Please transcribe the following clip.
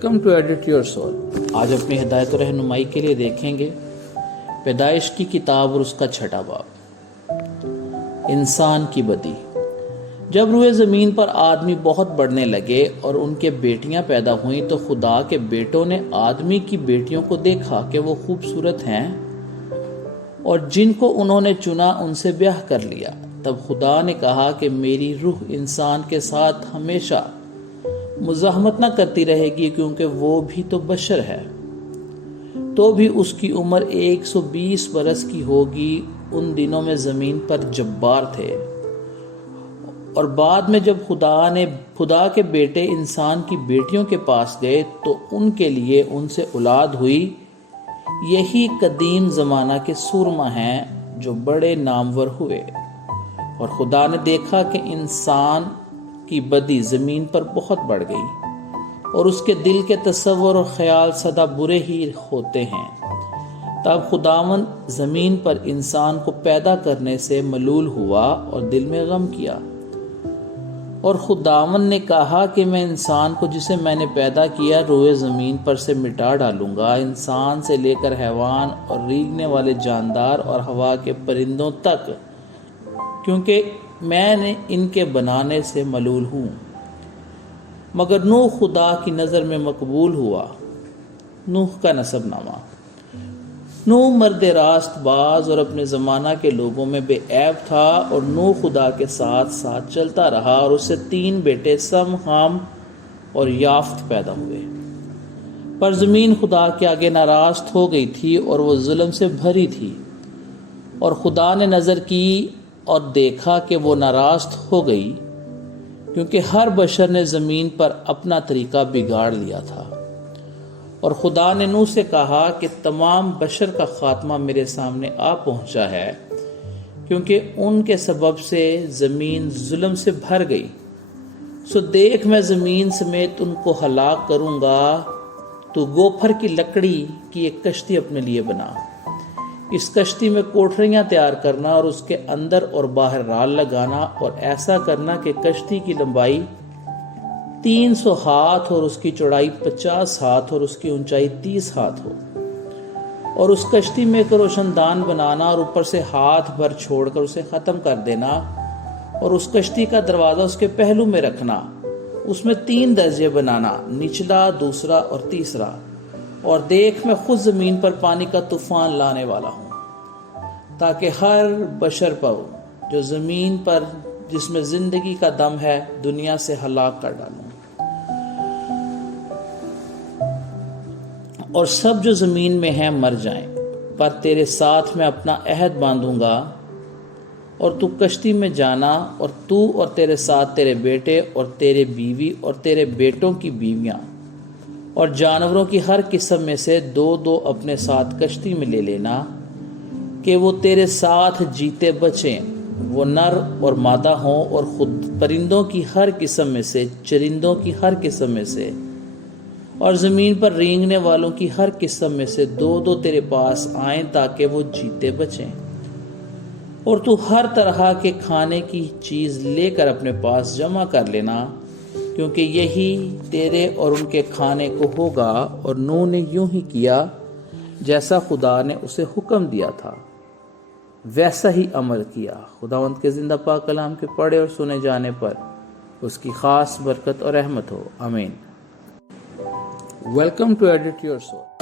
Welcome to edit your soul. آج اپنی ہدایت و رہنمائی کے لیے دیکھیں گے پیدائش کی کتاب اور اس کا 6واں باب، انسان کی بدی۔ جب روئے زمین پر آدمی بہت بڑھنے لگے اور ان کے بیٹیاں پیدا ہوئیں تو خدا کے بیٹوں نے آدمی کی بیٹیوں کو دیکھا کہ وہ خوبصورت ہیں اور جن کو انہوں نے چنا ان سے بیاہ کر لیا۔ تب خدا نے کہا کہ میری روح انسان کے ساتھ ہمیشہ مزاحمت نہ کرتی رہے گی، کیونکہ وہ بھی تو بشر ہے۔ تو بھی اس کی عمر 120 برس کی ہوگی۔ ان دنوں میں زمین پر جبار تھے۔ اور بعد میں جب خدا کے بیٹے انسان کی بیٹیوں کے پاس گئے تو ان کے لیے ان سے اولاد ہوئی۔ یہی قدیم زمانہ کے سورما ہیں جو بڑے نامور ہوئے۔ اور خدا نے دیکھا کہ انسان کی بدی زمین پر بہت بڑھ گئی اور اس کے دل کے تصور اور خیال سدا برے ہی ہوتے ہیں۔ تب خداوند زمین پر انسان کو پیدا کرنے سے ملول ہوا اور دل میں غم کیا۔ اور خداوند نے کہا کہ میں انسان کو جسے میں نے پیدا کیا روئے زمین پر سے مٹا ڈالوں گا، انسان سے لے کر حیوان اور ریگنے والے جاندار اور ہوا کے پرندوں تک، کیونکہ میں نے ان کے بنانے سے ملول ہوں۔ مگر نوح خدا کی نظر میں مقبول ہوا۔ نوح کا نسب نامہ۔ نوح مرد راست باز اور اپنے زمانہ کے لوگوں میں بے عیب تھا، اور نوح خدا کے ساتھ ساتھ چلتا رہا، اور اس سے 3 بیٹے سم، حام اور یافت پیدا ہوئے۔ پر زمین خدا کے آگے ناراست ہو گئی تھی اور وہ ظلم سے بھری تھی، اور خدا نے نظر کی اور دیکھا کہ وہ ناراست ہو گئی، کیونکہ ہر بشر نے زمین پر اپنا طریقہ بگاڑ لیا تھا۔ اور خدا نے نوح سے کہا کہ تمام بشر کا خاتمہ میرے سامنے آ پہنچا ہے، کیونکہ ان کے سبب سے زمین ظلم سے بھر گئی۔ سو دیکھ میں زمین سمیت ان کو ہلاک کروں گا۔ تو گوپھر کی لکڑی کی ایک کشتی اپنے لیے بنا، اس کشتی میں کوٹھریاں تیار کرنا اور اس کے اندر اور باہر رال لگانا، اور ایسا کرنا کہ کشتی کی لمبائی 300 ہاتھ اور اس کی چوڑائی 50 ہاتھ اور اس کی اونچائی 30 ہاتھ ہو۔ اور اس کشتی میں ایک روشن دان بنانا اور اوپر سے ہاتھ بھر چھوڑ کر اسے ختم کر دینا، اور اس کشتی کا دروازہ اس کے پہلو میں رکھنا۔ اس میں 3 درجے بنانا، نچلا، دوسرا اور تیسرا۔ اور دیکھ میں خود زمین پر پانی کا طوفان لانے والا ہوں، تاکہ ہر بشر پر جو زمین پر جس میں زندگی کا دم ہے دنیا سے ہلاک کر ڈالوں۔ اور سب جو زمین میں ہیں مر جائیں، پر تیرے ساتھ میں اپنا عہد باندھوں گا، اور تو کشتی میں جانا، اور تو اور تیرے ساتھ تیرے بیٹے اور تیرے بیوی اور تیرے بیٹوں کی بیویاں اور جانوروں کی ہر قسم میں سے 2 اپنے ساتھ کشتی میں لے لینا، کہ وہ تیرے ساتھ جیتے بچیں، وہ نر اور مادہ ہوں، اور خود پرندوں کی ہر قسم میں سے، چرندوں کی ہر قسم میں سے، اور زمین پر رینگنے والوں کی ہر قسم میں سے 2 تیرے پاس آئیں، تاکہ وہ جیتے بچیں۔ اور تو ہر طرح کے کھانے کی چیز لے کر اپنے پاس جمع کر لینا، کیونکہ یہی تیرے اور ان کے کھانے کو ہوگا۔ اور نوح نے یوں ہی کیا جیسا خدا نے اسے حکم دیا تھا، ویسا ہی عمل کیا۔ خداوند کے زندہ پاک کلام کے پڑھے اور سنے جانے پر اس کی خاص برکت اور رحمت ہو، آمین۔ Welcome to edit your civil.